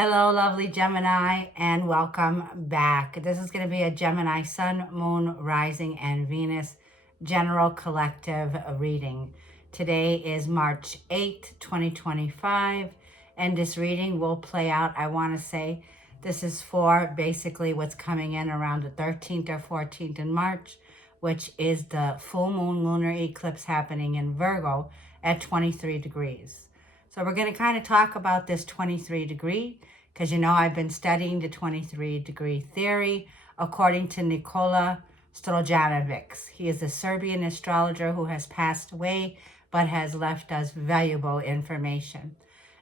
Hello, lovely Gemini, and welcome back. This is going to be a Gemini Sun, Moon, Rising, and Venus General Collective reading. Today is March 8th, 2025, and this reading will play out, I want to say, this is for basically what's coming in around the 13th or 14th in March, which is the full moon lunar eclipse happening in Virgo at 23 degrees. So we're going to kind of talk about this 23 degree because, I've been studying the 23 degree theory according to Nikola Stojanovic. He is a Serbian astrologer who has passed away but has left us valuable information.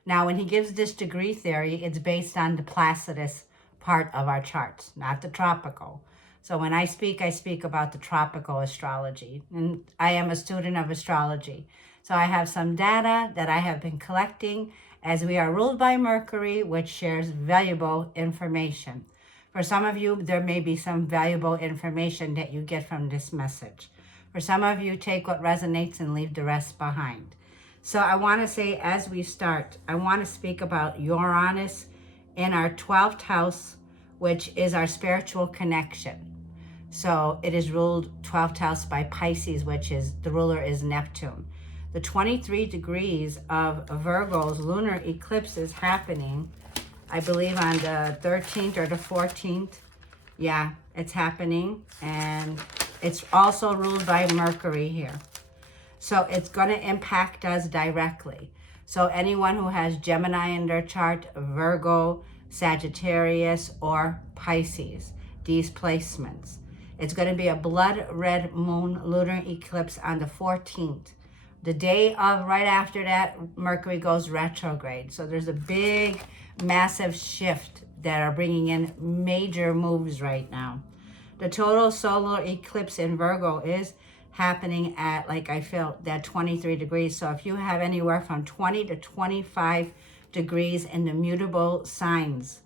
Now, when he gives this degree theory, it's based on the Placidus part of our charts, not the tropical. So when I speak about the tropical astrology, and I am a student of astrology. So I have some data that I have been collecting as we are ruled by Mercury, which shares valuable information. For some of you, there may be some valuable information that you get from this message. For some of you, take what resonates and leave the rest behind. So I want to say, as we start, I want to speak about Uranus in our 12th house, which is our spiritual connection. So it is ruled 12th house by Pisces, which is, the ruler is Neptune. The 23 degrees of Virgo's lunar eclipse is happening, I believe, on the 13th or the 14th. Yeah, it's happening. And it's also ruled by Mercury here. So it's going to impact us directly. So anyone who has Gemini in their chart, Virgo, Sagittarius, or Pisces, these placements. It's going to be a blood red moon lunar eclipse on the 14th. The day of, right after that, Mercury goes retrograde. So there's a big, massive shift that are bringing in major moves right now. The total solar eclipse in Virgo is happening at, like I feel, that 23 degrees. So if you have anywhere from 20 to 25 degrees in the mutable signs,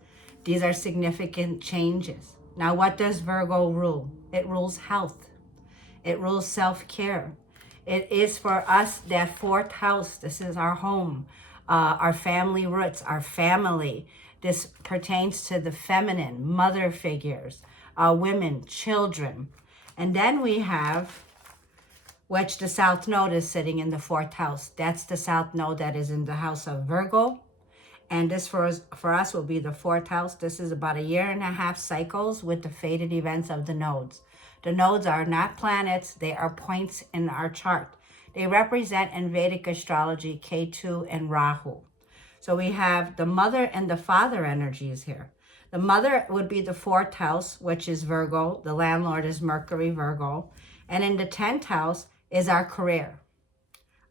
these are significant changes. Now, what does Virgo rule? It rules health. It rules self-care. It is for us that fourth house. This is our home, our family roots, our family. This pertains to the feminine, mother figures, women, children. And then we have, which the South Node is sitting in the fourth house. That's the South Node that is in the house of Virgo. And this for us will be the fourth house. This is about 1.5 year cycles with the fated events of the nodes. The nodes are not planets, they are points in our chart. They represent in Vedic astrology Ketu and Rahu. So we have the mother and the father energies here. The mother would be the fourth house, which is Virgo. The landlord is Mercury, Virgo. And in the 10th house is our career,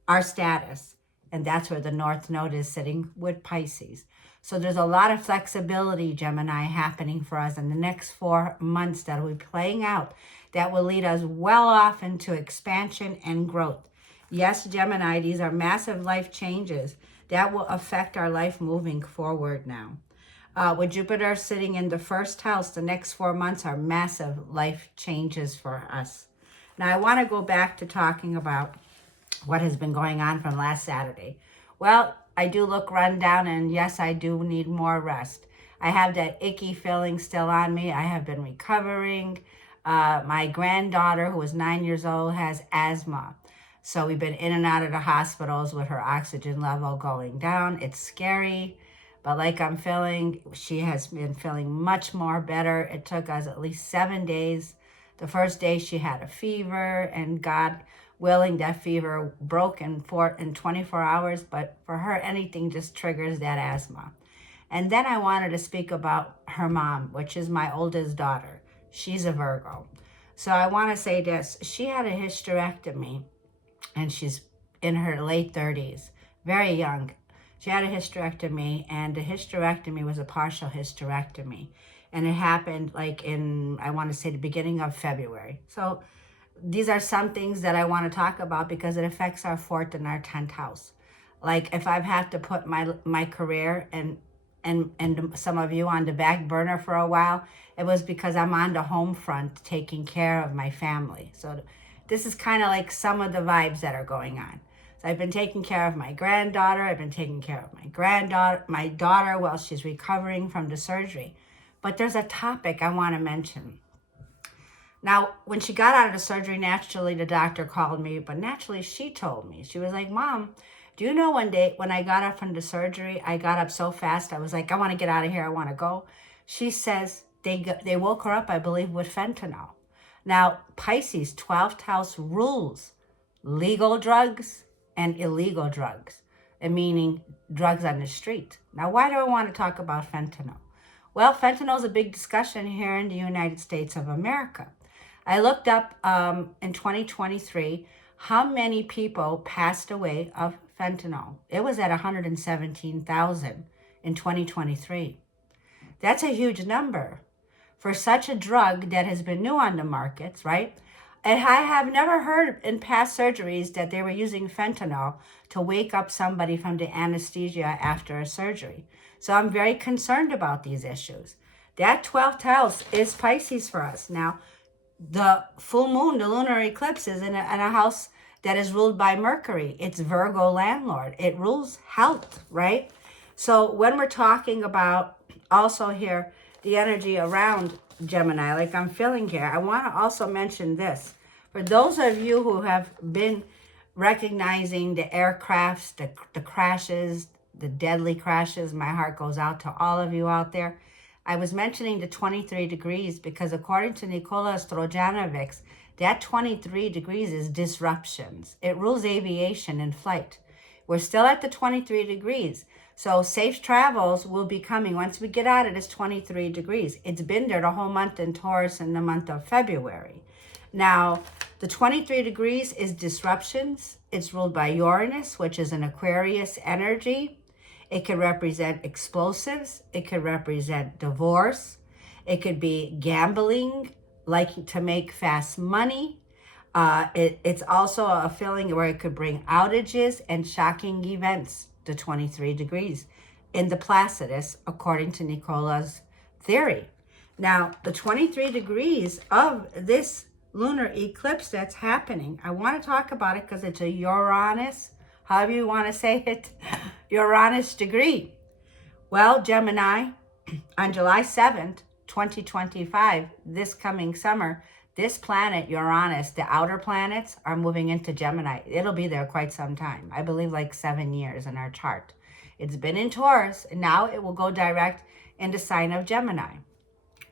our status. And that's where the North Node is sitting with Pisces. So there's a lot of flexibility, Gemini, happening for us in the next 4 months that will be playing out that will lead us well off into expansion and growth. Yes, Gemini, these are massive life changes that will affect our life moving forward now. With Jupiter sitting in the first house, the next 4 months are massive life changes for us. Now, I want to go back to talking about what has been going on from last Saturday. Well, I do look run down, and yes, I do need more rest. I have that icky feeling still on me. I have been recovering. My granddaughter, who is 9 years old, has asthma. So we've been in and out of the hospitals with her oxygen level going down. It's scary, but like I'm feeling, she has been feeling much more better. It took us at least 7 days. The first day she had a fever, and God willing, that fever broke in 24 hours, but for her, anything just triggers that asthma. And then I wanted to speak about her mom, which is my oldest daughter. She's a Virgo. So I want to say this. She had a hysterectomy, and she's in her late 30s, very young. She had a hysterectomy, and the hysterectomy was a partial hysterectomy. And it happened like in, I want to say, the beginning of February. So these are some things that I want to talk about because it affects our 4th and our 10th house. Like if I've had to put my career and some of you on the back burner for a while, it was because I'm on the home front taking care of my family. So this is kind of like some of the vibes that are going on. So I've been taking care of my granddaughter. I've been taking care of my daughter while she's recovering from the surgery. But there's a topic I want to mention. Now, when she got out of the surgery, naturally, the doctor called me, but naturally, she told me. She was like, Mom, do you know one day when I got up from the surgery, I got up so fast, I was like, I want to get out of here, I want to go. She says they woke her up, I believe, with fentanyl. Now, Pisces, 12th house rules legal drugs and illegal drugs, meaning drugs on the street. Now, why do I want to talk about fentanyl? Well, fentanyl is a big discussion here in the United States of America. I looked up in 2023 how many people passed away of fentanyl. It was at 117,000 in 2023. That's a huge number for such a drug that has been new on the markets, right? And I have never heard in past surgeries that they were using fentanyl to wake up somebody from the anesthesia after a surgery. So I'm very concerned about these issues. That 12th house is Pisces for us. Now, the full moon, the lunar eclipse, is in a house that is ruled by Mercury. It's Virgo landlord. It rules health, right? So when we're talking about also here, the energy around Gemini, like I'm feeling here, I want to also mention this. For those of you who have been recognizing the aircrafts, the crashes, the deadly crashes, my heart goes out to all of you out there. I was mentioning the 23 degrees because according to Nikola Stojanovic, that 23 degrees is disruptions. It rules aviation and flight. We're still at the 23 degrees. So safe travels will be coming once we get out of this 23 degrees. It's been there the whole month in Taurus in the month of February. Now, the 23 degrees is disruptions. It's ruled by Uranus, which is an Aquarius energy. It could represent explosives. It could represent divorce. It could be gambling, like to make fast money. It's also a feeling where it could bring outages and shocking events, the 23 degrees, in the Placidus, according to Nicola's theory. Now, the 23 degrees of this lunar eclipse that's happening, I want to talk about it because it's a Uranus, however you want to say it, Uranus degree. Well, Gemini, on July 7th, 2025, this coming summer, this planet, Uranus, the outer planets are moving into Gemini. It'll be there quite some time. I believe like 7 years in our chart. It's been in Taurus, and now it will go direct in the sign of Gemini.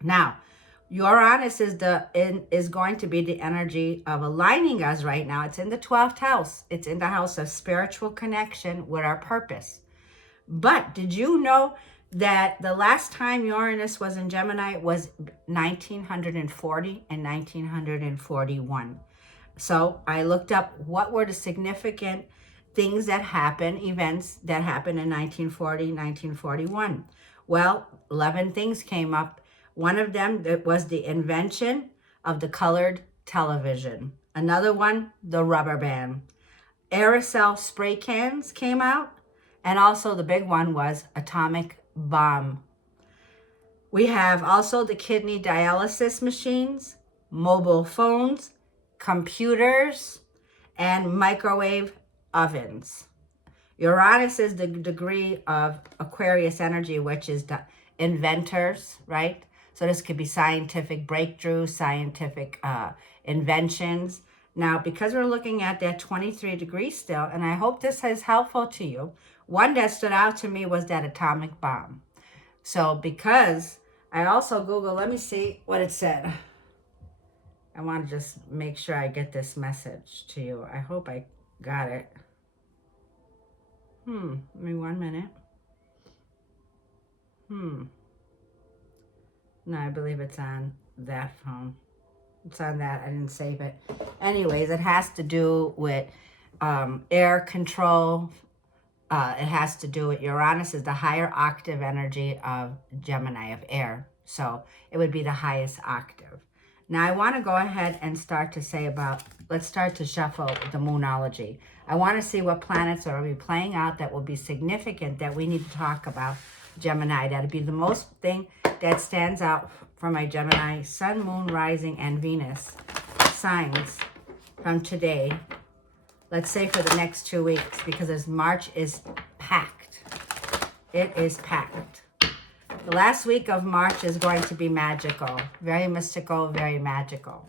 Now, Uranus is going to be the energy of aligning us right now. It's in the 12th house. It's in the house of spiritual connection with our purpose. But did you know that the last time Uranus was in Gemini was 1940 and 1941? So I looked up what were the significant things that happened, events that happened in 1940, 1941. Well, 11 things came up. One of them was the invention of the colored television. Another one, the rubber band. Aerosol spray cans came out. And also the big one was atomic bomb. We have also the kidney dialysis machines, mobile phones, computers, and microwave ovens. Uranus is the degree of Aquarius energy, which is the inventors, right? So this could be scientific breakthroughs, scientific inventions. Now, because we're looking at that 23 degrees still, and I hope this is helpful to you, one that stood out to me was that atomic bomb. So because I also Googled, let me see what it said. I want to just make sure I get this message to you. I hope I got it. Give me 1 minute. No, I believe it's on that phone. It's on that. I didn't save it. Anyways, it has to do with air control. It has to do with Uranus is the higher octave energy of Gemini, of air. So it would be the highest octave. Now I want to go ahead and start to say about, let's start to shuffle the moonology. I want to see what planets are be playing out that will be significant that we need to talk about Gemini. That'd be the most thing that stands out for my Gemini Sun, Moon, Rising, and Venus signs from today Let's say for the next 2 weeks, because as March is packed. It is packed. The last week of March is going to be magical. Very mystical, very magical.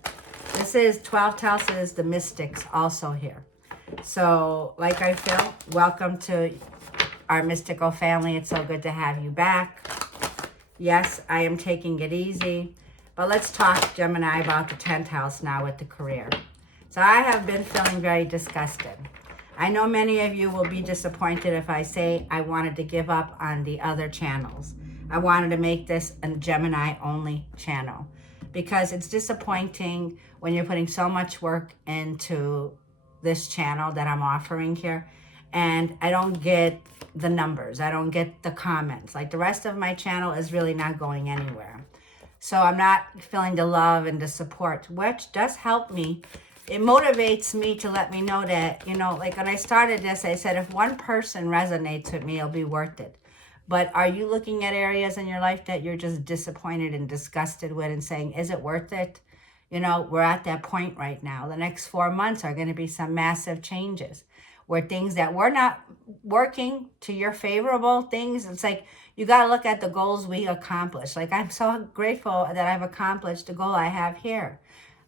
This is 12th house is the mystics also here. So, like I feel, welcome to our mystical family. It's so good to have you back. Yes, I am taking it easy. But let's talk, Gemini, about the 10th house now with the career. So I have been feeling very disgusted. I know many of you will be disappointed if I say I wanted to give up on the other channels. I wanted to make this a Gemini only channel because it's disappointing when you're putting so much work into this channel that I'm offering here and I don't get the numbers. I don't get the comments. Like the rest of my channel is really not going anywhere. So I'm not feeling the love and the support, which does help me. It motivates me to let me know that, you know, like when I started this, I said, if one person resonates with me, it'll be worth it. But are you looking at areas in your life that you're just disappointed and disgusted with and saying, is it worth it? You know, we're at that point right now. The next 4 months are going to be some massive changes where things that were not working to your favorable things, it's like, you got to look at the goals we accomplished. Like, I'm so grateful that I've accomplished the goal I have here.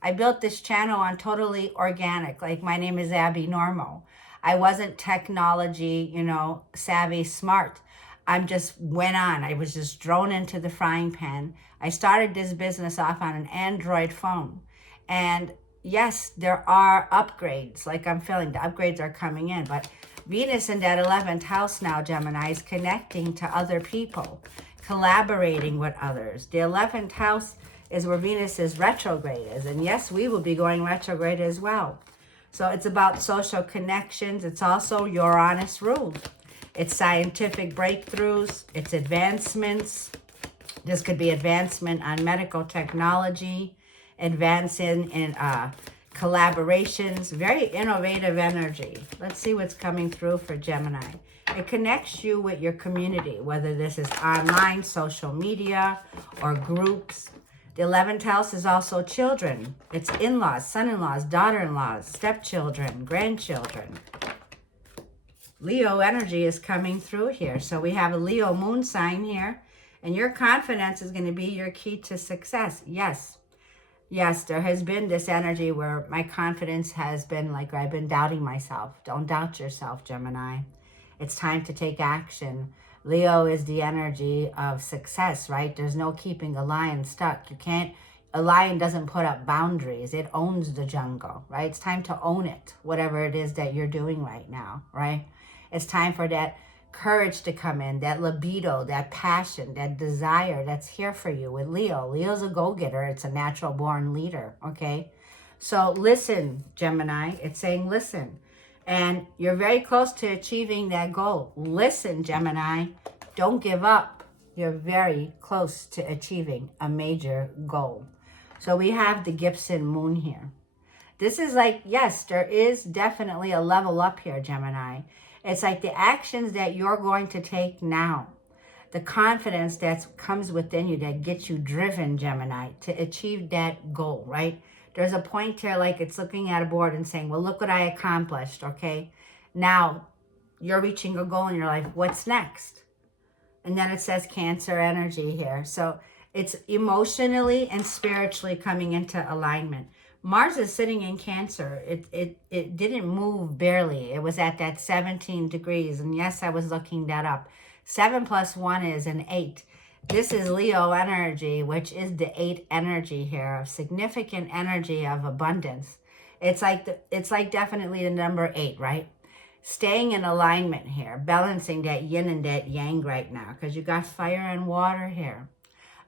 I built this channel on totally organic. Like, my name is Abby Normal. I wasn't technology, you know, savvy, smart. I just went on. I was just thrown into the frying pan. I started this business off on an Android phone. And yes, there are upgrades. Like I'm feeling the upgrades are coming in. But Venus in that 11th house now, Gemini, is connecting to other people, collaborating with others. The 11th house is where Venus is retrograde is. And yes, we will be going retrograde as well. So it's about social connections. It's also your honest rule. It's scientific breakthroughs. It's advancements. This could be advancement on medical technology, advancing in collaborations, very innovative energy. Let's see what's coming through for Gemini. It connects you with your community, whether this is online, social media, or groups. The 11th house is also children. It's in-laws, son-in-laws, daughter-in-laws, stepchildren, grandchildren. Leo energy is coming through here. So we have a Leo moon sign here. And your confidence is going to be your key to success. Yes. Yes, there has been this energy where my confidence has been like I've been doubting myself. Don't doubt yourself, Gemini. It's time to take action. Leo is the energy of success, right? There's no keeping a lion stuck. You can't, a lion doesn't put up boundaries. It owns the jungle, right? It's time to own it, whatever it is that you're doing right now, right? It's time for that courage to come in, that libido, that passion, that desire that's here for you with Leo. Leo's a go-getter. It's a natural born leader, okay? So listen, Gemini. It's saying listen. And you're very close to achieving that goal. Listen, Gemini. Don't give up. You're very close to achieving a major goal. So we have the Gibson moon here. This is like, yes, there is definitely a level up here, Gemini. It's like the actions that you're going to take now, the confidence that comes within you that gets you driven, Gemini, to achieve that goal, right? There's a point here like it's looking at a board and saying, well, look what I accomplished, okay? Now you're reaching a goal in your life. What's next? And then it says Cancer energy here. So it's emotionally and spiritually coming into alignment. Mars is sitting in Cancer. It didn't move barely. It was at that 17 degrees. And yes, I was looking that up. 7 plus 1 is an 8. This is Leo energy, which is the 8 energy here of significant energy of abundance. It's like definitely the number 8, right? Staying in alignment here, balancing that yin and that yang right now, because you got fire and water here.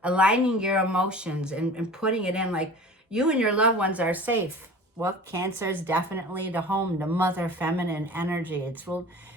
Aligning your emotions and putting it in like, you and your loved ones are safe. Well, Cancer is definitely the home, the mother, feminine energy.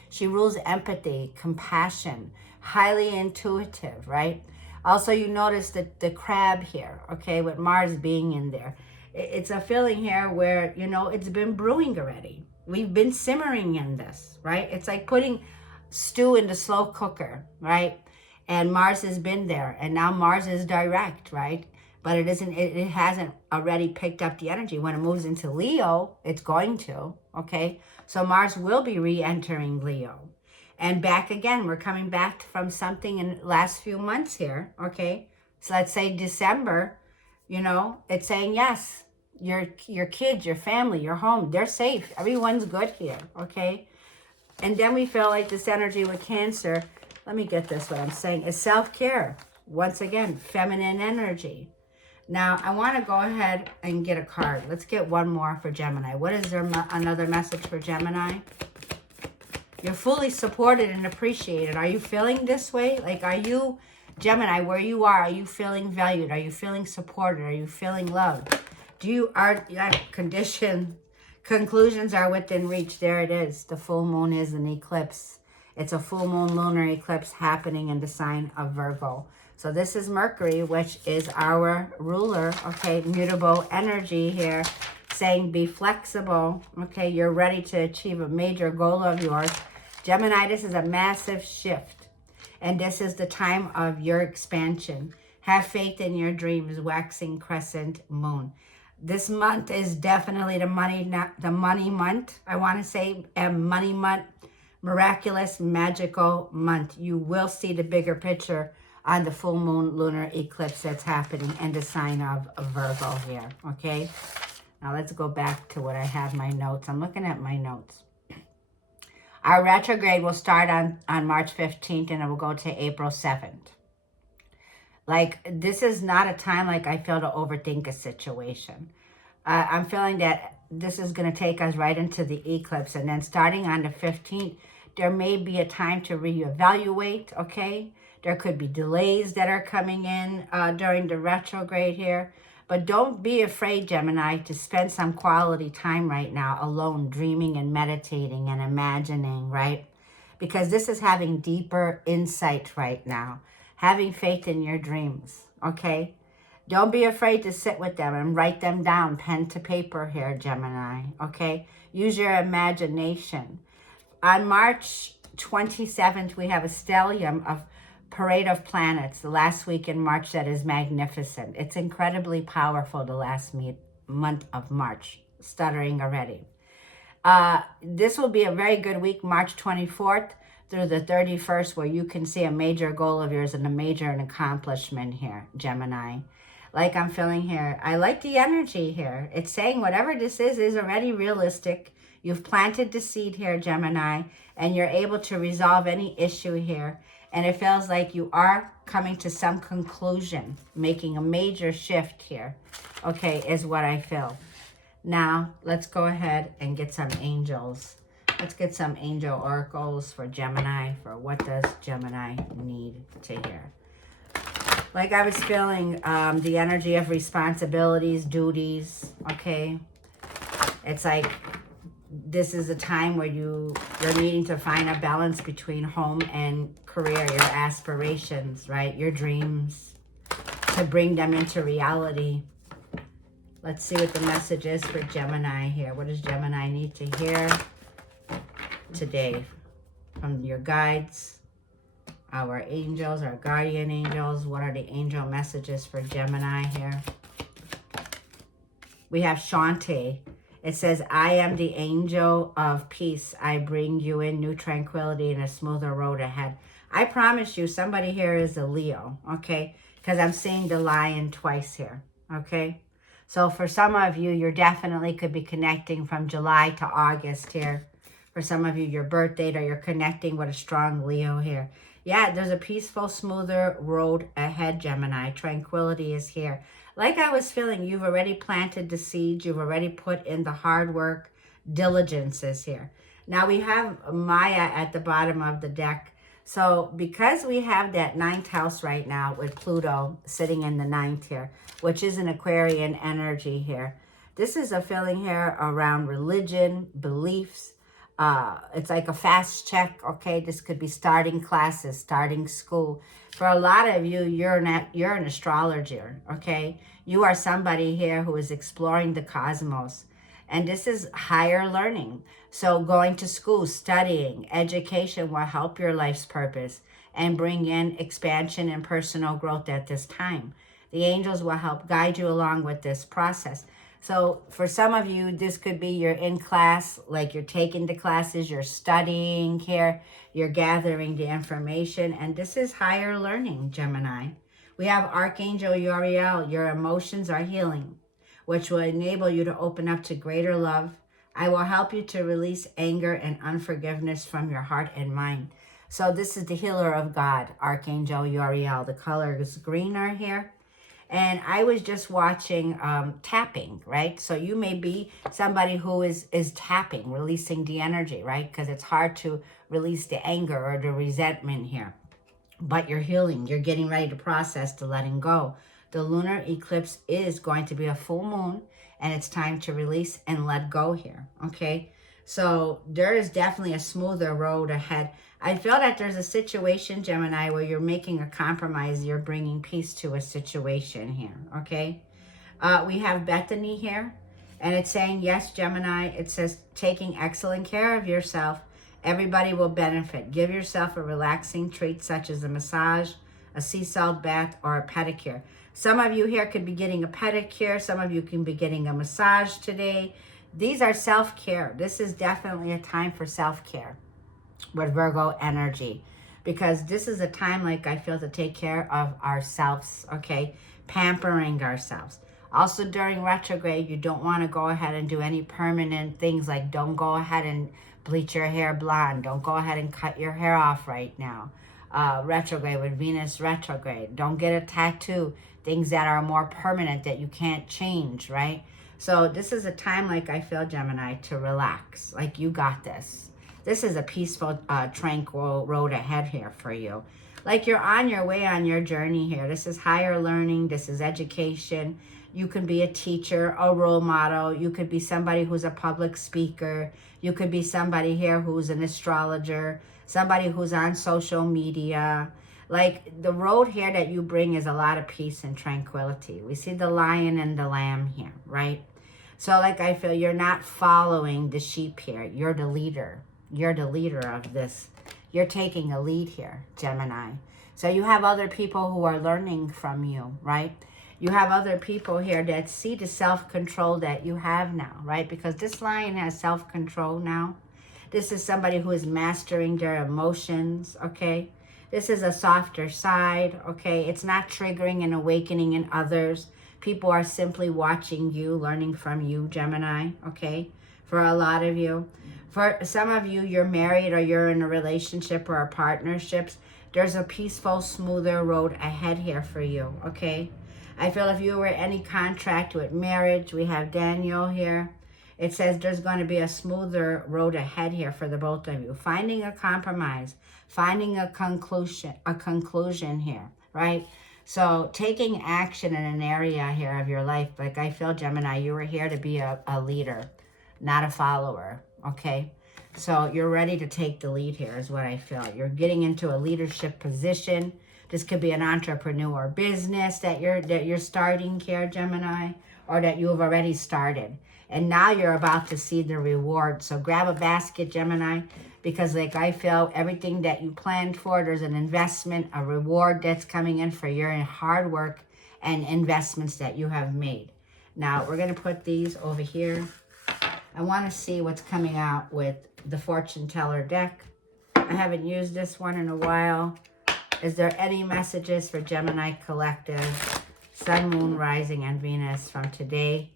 She rules empathy, compassion, highly intuitive, right? Also, you notice that the crab here, okay, with Mars being in there. It's a feeling here where, you know, it's been brewing already. We've been simmering in this, right? It's like putting stew in the slow cooker, right? And Mars has been there. And now Mars is direct, right? but it hasn't already picked up the energy. When it moves into Leo, it's going to, okay? So Mars will be re-entering Leo. And back again, we're coming back from something in the last few months here, okay? So let's say December, you know, it's saying, yes, your kids, your family, your home, they're safe. Everyone's good here, okay? And then we feel like this energy with Cancer, let me get this, what I'm saying, is self-care. Once again, feminine energy. Now, I want to go ahead and get a card. Let's get one more for Gemini. What is there another message for Gemini? You're fully supported and appreciated. Are you feeling this way? Like, are you, Gemini, where you are you feeling valued? Are you feeling supported? Are you feeling loved? Conclusions are within reach. There it is. The full moon is an eclipse. It's a full moon lunar eclipse happening in the sign of Virgo. So this is Mercury, which is our ruler, okay, mutable energy here, saying be flexible, okay, you're ready to achieve a major goal of yours. Gemini, this is a massive shift, and this is the time of your expansion. Have faith in your dreams, waxing crescent moon. This month is definitely the money month. I want to say a money month, miraculous, magical month. You will see the bigger picture on the full moon lunar eclipse that's happening in the sign of Virgo here, okay? Now let's go back to what I have my notes. I'm looking at my notes. Our retrograde will start on March 15th and it will go to April 7th. Like, this is not a time like I feel to overthink a situation. I'm feeling that this is going to take us right into the eclipse. And then starting on the 15th, there may be a time to reevaluate, okay? There could be delays that are coming in during the retrograde here. But don't be afraid, Gemini, to spend some quality time right now alone, dreaming and meditating and imagining, right? Because this is having deeper insight right now. Having faith in your dreams, okay? Don't be afraid to sit with them and write them down, pen to paper here, Gemini, okay? Use your imagination. On March 27th, we have a stellium of Parade of Planets, the last week in March that is magnificent. It's incredibly powerful, the last month of March, stuttering already. This will be a very good week, March 24th through the 31st, where you can see a major goal of yours and a major accomplishment here, Gemini. Like I'm feeling here, I like the energy here. It's saying whatever this is already realistic. You've planted the seed here, Gemini, and you're able to resolve any issue here. And it feels like you are coming to some conclusion, making a major shift here, okay, is what I feel. Now, let's go ahead and get some angels. Let's get some angel oracles for Gemini, for what does Gemini need to hear. Like I was feeling the energy of responsibilities, duties, okay? It's like this is a time where you're needing to find a balance between home and career, your aspirations, right? Your dreams, to bring them into reality. Let's see what the message is for Gemini here. What does Gemini need to hear today from your guides, our angels, our guardian angels? What are the angel messages for Gemini here? We have Shanti. It says, I am the angel of peace. I bring you in new tranquility and a smoother road ahead. I promise you, somebody here is a Leo, okay? Because I'm seeing the lion twice here, okay? So for some of you, you definitely could be connecting from July to August here. For some of you, your birth date, or you're connecting with a strong Leo here. Yeah, there's a peaceful, smoother road ahead, Gemini. Tranquility is here. Like I was feeling, you've already planted the seeds. You've already put in the hard work. Diligence is here. Now we have Maya at the bottom of the deck. So because we have that 9th house right now with Pluto sitting in the 9th here, which is an Aquarian energy here, this is a feeling here around religion, beliefs. It's like a fast check, okay? This could be starting classes, starting school. For a lot of you, you're an astrologer, okay? You are somebody here who is exploring the cosmos. And this is higher learning. So going to school, studying, education will help your life's purpose and bring in expansion and personal growth at this time. The angels will help guide you along with this process. So for some of you, this could be you're in class, like you're taking the classes, you're studying here, you're gathering the information, and this is higher learning, Gemini. We have Archangel Uriel. Your emotions are healing, which will enable you to open up to greater love. I will help you to release anger and unforgiveness from your heart and mind. So this is the healer of God, Archangel Uriel. The color is greener here. And I was just watching tapping, right? So you may be somebody who is tapping, releasing the energy, right? Because it's hard to release the anger or the resentment here. But you're healing. You're getting ready to process the letting go. The lunar eclipse is going to be a full moon, and it's time to release and let go here, okay? So there is definitely a smoother road ahead. I feel that there's a situation, Gemini, where you're making a compromise. You're bringing peace to a situation here, okay? We have Bethany here, and it's saying, yes, Gemini, it says taking excellent care of yourself. Everybody will benefit. Give yourself a relaxing treat such as a massage, a sea salt bath, or a pedicure. Some of you here could be getting a pedicure. Some of you can be getting a massage today. These are self-care. This is definitely a time for self-care with Virgo energy, because this is a time, like I feel, to take care of ourselves, okay? Pampering ourselves. Also during retrograde, you don't want to go ahead and do any permanent things, like don't go ahead and bleach your hair blonde. Don't go ahead and cut your hair off right now. Retrograde, with Venus retrograde. Don't get a tattoo. Things that are more permanent that you can't change, right? So this is a time, like I feel, Gemini, to relax. Like you got this. This is a peaceful, tranquil road ahead here for you. Like you're on your way on your journey here. This is higher learning. This is education. You can be a teacher, a role model. You could be somebody who's a public speaker. You could be somebody here who's an astrologer, somebody who's on social media. Like the road here that you bring is a lot of peace and tranquility. We see the lion and the lamb here, right? So like I feel you're not following the sheep here. You're the leader. You're the leader of this. You're taking a lead here, Gemini. So you have other people who are learning from you, right? You have other people here that see the self-control that you have now, right? Because this lion has self-control now. This is somebody who is mastering their emotions, okay? This is a softer side, okay? It's not triggering and awakening in others. People are simply watching you, learning from you, Gemini, okay? For a lot of you. For some of you, you're married or you're in a relationship or a partnerships. There's a peaceful, smoother road ahead here for you, okay? I feel if you were in any contract with marriage, we have Daniel here. It says there's going to be a smoother road ahead here for the both of you. Finding a compromise, finding a conclusion here, right? So taking action in an area here of your life, like I feel, Gemini, you were here to be a leader, not a follower, okay? So you're ready to take the lead here is what I feel. You're getting into a leadership position. This could be an entrepreneur business that you're starting here, Gemini, or that you have already started. And now you're about to see the reward. So grab a basket, Gemini, because like I feel everything that you planned for, there's an investment, a reward that's coming in for your hard work and investments that you have made. Now we're going to put these over here. I want to see what's coming out with the Fortune Teller deck. I haven't used this one in a while. Is there any messages for Gemini Collective, Sun, Moon, Rising, and Venus from today,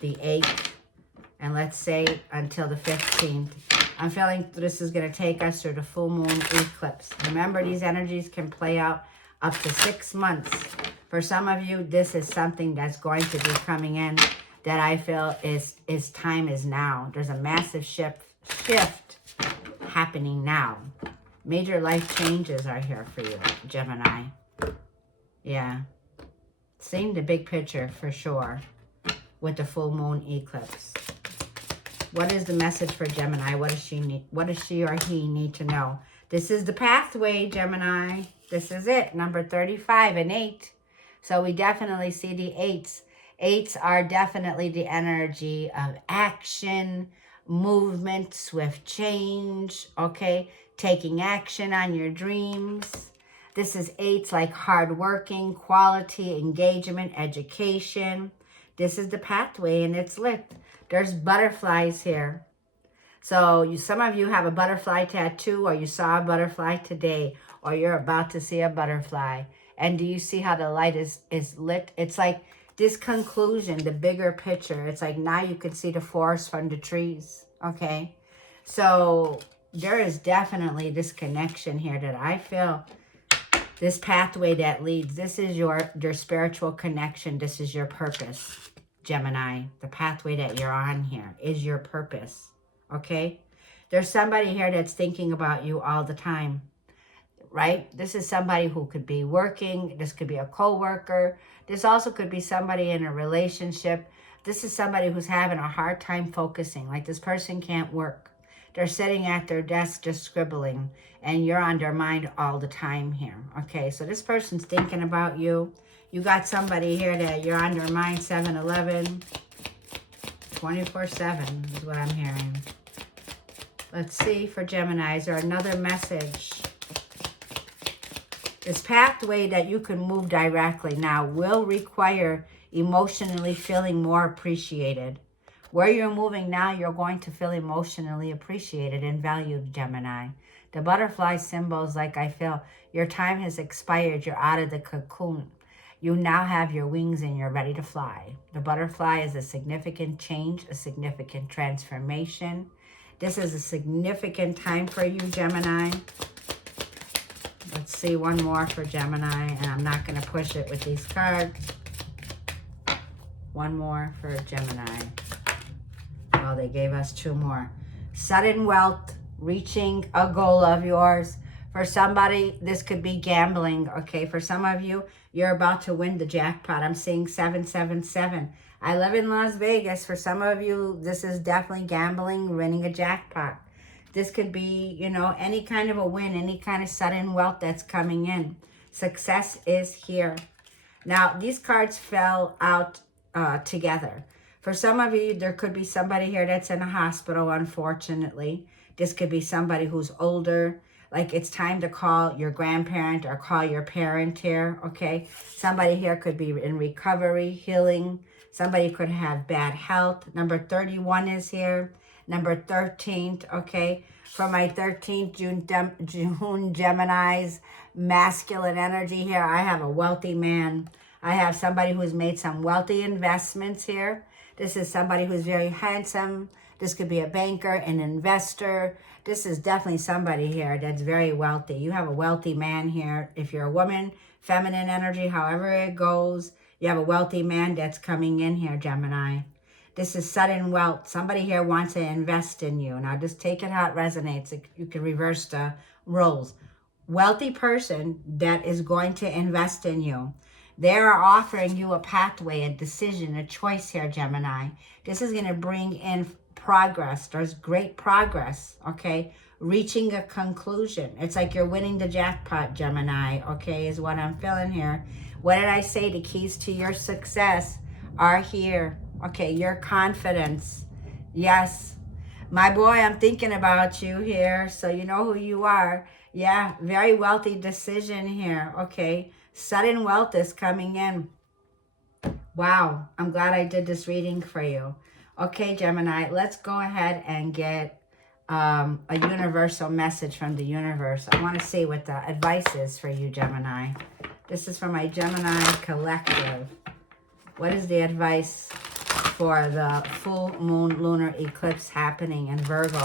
the 8th, and let's say until the 15th? I'm feeling this is going to take us through the full moon eclipse. Remember, these energies can play out up to 6 months. For some of you, this is something that's going to be coming in that I feel is time is now. There's a massive shift happening now. Major life changes are here for you, Gemini. Yeah. Seeing the big picture for sure with the full moon eclipse. What is the message for Gemini? What does she or he need to know? This is the pathway, Gemini. This is it, number 35 and 8. So we definitely see the 8s. 8s are definitely the energy of action, movement, swift change, okay? Taking action on your dreams. This is 8s, like hardworking, quality, engagement, education. This is the pathway and it's lit. There's butterflies here. So some of you have a butterfly tattoo, or you saw a butterfly today, or you're about to see a butterfly. And do you see how the light is lit? It's like this conclusion, the bigger picture. It's like now you can see the forest from the trees, okay? So there is definitely this connection here that I feel, this pathway that leads. This is your spiritual connection. This is your purpose, Gemini. The pathway that you're on here is your purpose, okay? There's somebody here that's thinking about you all the time, right? This is somebody who could be working. This could be a co-worker. This also could be somebody in a relationship. This is somebody who's having a hard time focusing. Like this person can't work. They're sitting at their desk just scribbling, and you're on their mind all the time here. Okay, so this person's thinking about you. You got somebody here that you're on their mind 7-11, 24/7 is what I'm hearing. Let's see for Gemini, is there another message? This pathway that you can move directly now will require emotionally feeling more appreciated. Where you're moving now, you're going to feel emotionally appreciated and valued, Gemini. The butterfly symbols, like I feel, your time has expired. You're out of the cocoon. You now have your wings and you're ready to fly. The butterfly is a significant change, a significant transformation. This is a significant time for you, Gemini. Let's see one more for Gemini, and I'm not going to push it with these cards. One more for Gemini. Oh, they gave us 2 more. Sudden wealth, reaching a goal of yours. For somebody, this could be gambling, okay? For some of you, you're about to win the jackpot. I'm seeing 777. I live in Las Vegas. For some of you, this is definitely gambling, winning a jackpot. This could be, you know, any kind of a win, any kind of sudden wealth that's coming in. Success is here. Now, these cards fell out together. For some of you, there could be somebody here that's in a hospital, unfortunately. This could be somebody who's older. Like it's time to call your grandparent or call your parent here, okay? Somebody here could be in recovery, healing. Somebody could have bad health. Number 31 is here. Number 13th, okay? For my 13th June Gemini's masculine energy here, I have a wealthy man. I have somebody who's made some wealthy investments here. This is somebody who's very handsome. This could be a banker, an investor. This is definitely somebody here that's very wealthy. You have a wealthy man here. If you're a woman, feminine energy, however it goes, you have a wealthy man that's coming in here, Gemini. This is sudden wealth. Somebody here wants to invest in you. Now, just take it how it resonates. You can reverse the roles. Wealthy person that is going to invest in you. They are offering you a pathway, a decision, a choice here, Gemini. This is going to bring in progress. There's great progress, okay? Reaching a conclusion. It's like you're winning the jackpot, Gemini, okay, is what I'm feeling here. What did I say? The keys to your success are here. Okay, your confidence. Yes. My boy, I'm thinking about you here, so you know who you are. Yeah, very wealthy decision here, okay? Sudden wealth is coming in. Wow, I'm glad I did this reading for you. Okay, Gemini, let's go ahead and get a universal message from the universe. I want to see what the advice is for you, Gemini. This is for my Gemini collective. What is the advice for the full moon lunar eclipse happening in Virgo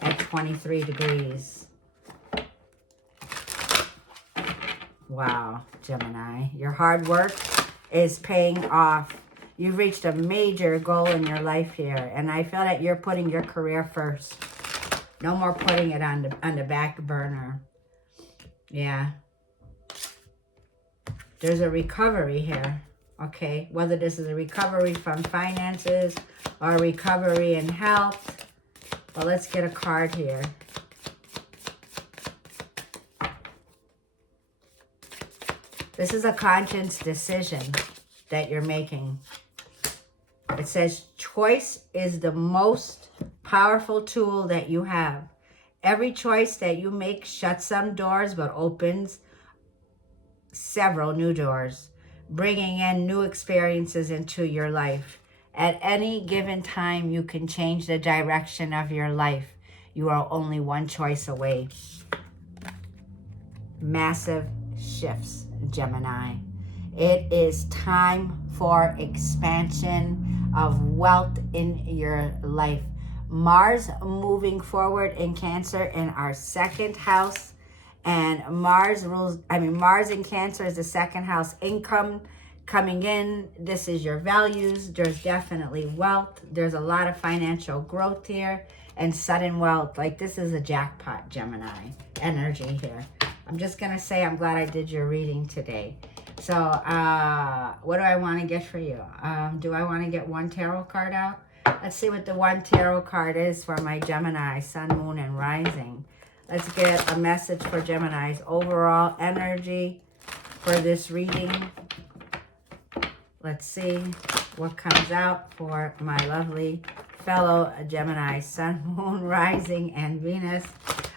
at 23 degrees? Wow, Gemini, your hard work is paying off. You've reached a major goal in your life here, and I feel that you're putting your career first. No more putting it on the back burner. Yeah. There's a recovery here, okay? Whether this is a recovery from finances or a recovery in health. Well, let's get a card here. This is a conscious decision that you're making. It says choice is the most powerful tool that you have. Every choice that you make shuts some doors but opens several new doors, bringing in new experiences into your life. At any given time, you can change the direction of your life. You are only one choice away. Massive shifts, Gemini. It is time for expansion of wealth in your life. Mars moving forward in Cancer in our second house. And Mars in Cancer is the second house. Income coming in. This is your values. There's definitely wealth. There's a lot of financial growth here and sudden wealth. Like, this is a jackpot, Gemini energy here. I'm just going to say I'm glad I did your reading today. So what do I want to get for you? Do I want to get one tarot card out? Let's see what the one tarot card is for my Gemini, Sun, Moon, and Rising. Let's get a message for Gemini's overall energy for this reading. Let's see what comes out for my lovely fellow Gemini, Sun, Moon, Rising, and Venus.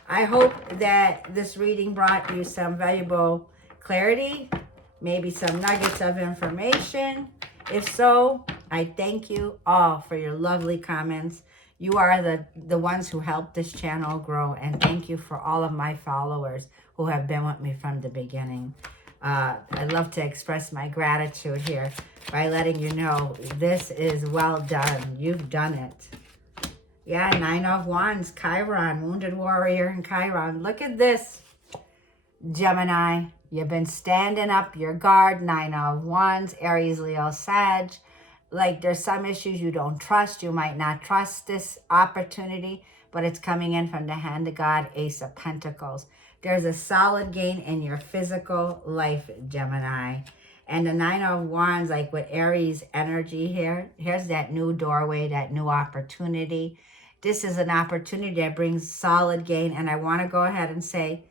I hope that this reading brought you some valuable clarity, maybe some nuggets of information. If so, I thank you all for your lovely comments. You are the ones who help this channel grow, and thank you for all of my followers who have been with me from the beginning. I'd love to express my gratitude here by letting you know this is well done. You've done it. Yeah, Nine of Wands, Chiron, Wounded Warrior and Chiron. Look at this, Gemini. You've been standing up your guard. Nine of Wands, Aries, Leo, Sag. Like, there's some issues you don't trust. You might not trust this opportunity, but it's coming in from the hand of God, Ace of Pentacles. There's a solid gain in your physical life, Gemini. And the Nine of Wands, like with Aries energy here, here's that new doorway, that new opportunity. This is an opportunity that brings solid gain. And I want to go ahead and say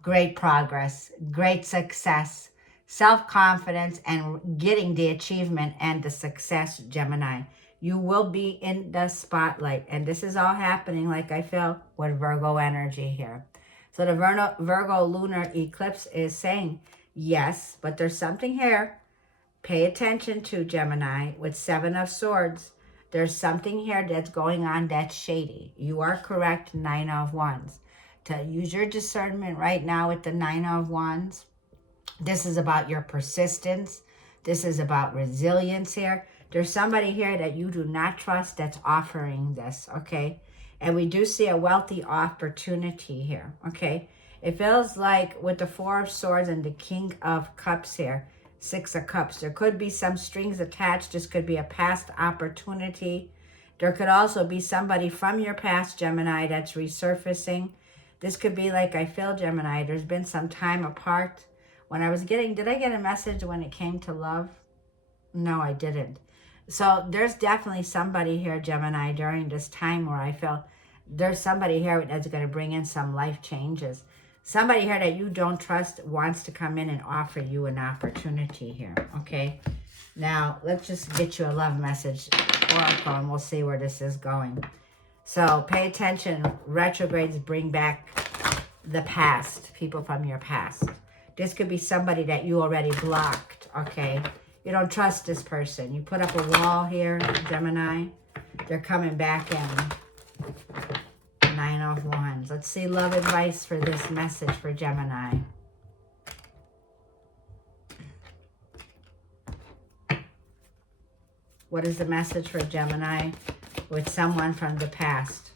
great progress, great success, self-confidence, and getting the achievement and the success, Gemini. You will be in the spotlight. And this is all happening, like I feel, with Virgo energy here. So the Virgo lunar eclipse is saying, yes, but there's something here. Pay attention to, Gemini, with Seven of Swords. There's something here that's going on that's shady. You are correct, Nine of Wands. To use your discernment right now with the Nine of Wands. This is about your persistence. This is about resilience here. There's somebody here that you do not trust that's offering this, okay? And we do see a wealthy opportunity here, okay? It feels like with the Four of Swords and the King of Cups here, Six of Cups, there could be some strings attached. This could be a past opportunity. There could also be somebody from your past, Gemini, that's resurfacing. This could be like, I feel, Gemini, there's been some time apart. When I was getting, did I get a message when it came to love? No, I didn't. So there's definitely somebody here, Gemini, during this time where I feel there's somebody here that's going to bring in some life changes. Somebody here that you don't trust wants to come in and offer you an opportunity here, okay? Now, let's just get you a love message, Oracle, and we'll see where this is going. So pay attention. Retrogrades bring back the past, people from your past. This could be somebody that you already blocked, okay? You don't trust this person. You put up a wall here, Gemini. They're coming back in. Nine of Wands. Let's see love advice for this message for Gemini. What is the message for Gemini with someone from the past?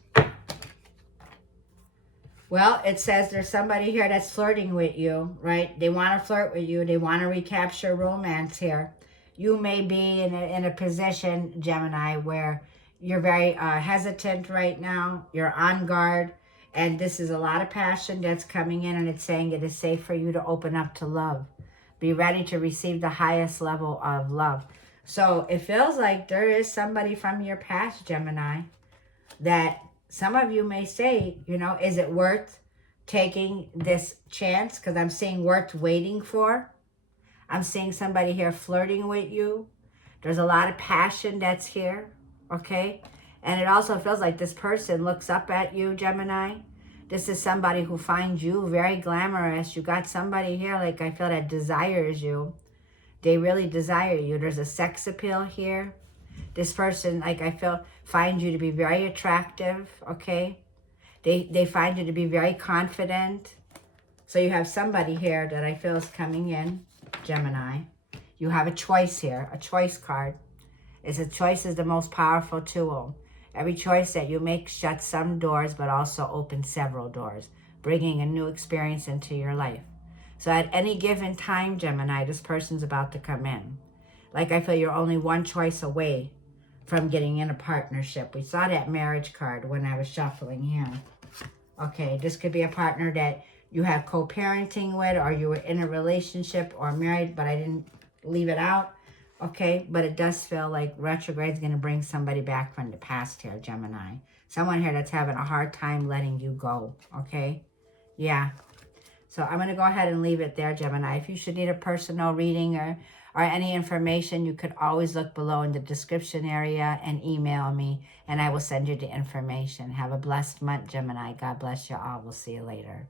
Well, it says there's somebody here that's flirting with you, right? They want to flirt with you. They want to recapture romance here. You may be in a position, Gemini, where you're very hesitant right now. You're on guard. And this is a lot of passion that's coming in. And it's saying it is safe for you to open up to love. Be ready to receive the highest level of love. So it feels like there is somebody from your past, Gemini, that some of you may say, you know, is it worth taking this chance? Because I'm seeing worth waiting for. I'm seeing somebody here flirting with you. There's a lot of passion that's here, okay? And it also feels like this person looks up at you, Gemini. This is somebody who finds you very glamorous. You got somebody here, like I feel, that desires you. They really desire you. There's a sex appeal here. This person, like I feel, finds you to be very attractive, okay? They find you to be very confident. So you have somebody here that I feel is coming in, Gemini. You have a choice here, a choice card. It's a choice is the most powerful tool. Every choice that you make shuts some doors, but also opens several doors, bringing a new experience into your life. So at any given time, Gemini, this person's about to come in. Like I feel you're only one choice away from getting in a partnership. We saw that marriage card when I was shuffling here. Okay, this could be a partner that you have co-parenting with, or you were in a relationship or married, but I didn't leave it out. Okay, but it does feel like retrograde is going to bring somebody back from the past here, Gemini. Someone here that's having a hard time letting you go, okay? Yeah. So I'm going to go ahead and leave it there, Gemini. If you should need a personal reading or any information, you could always look below in the description area and email me, and I will send you the information. Have a blessed month, Gemini. God bless you all. We'll see you later.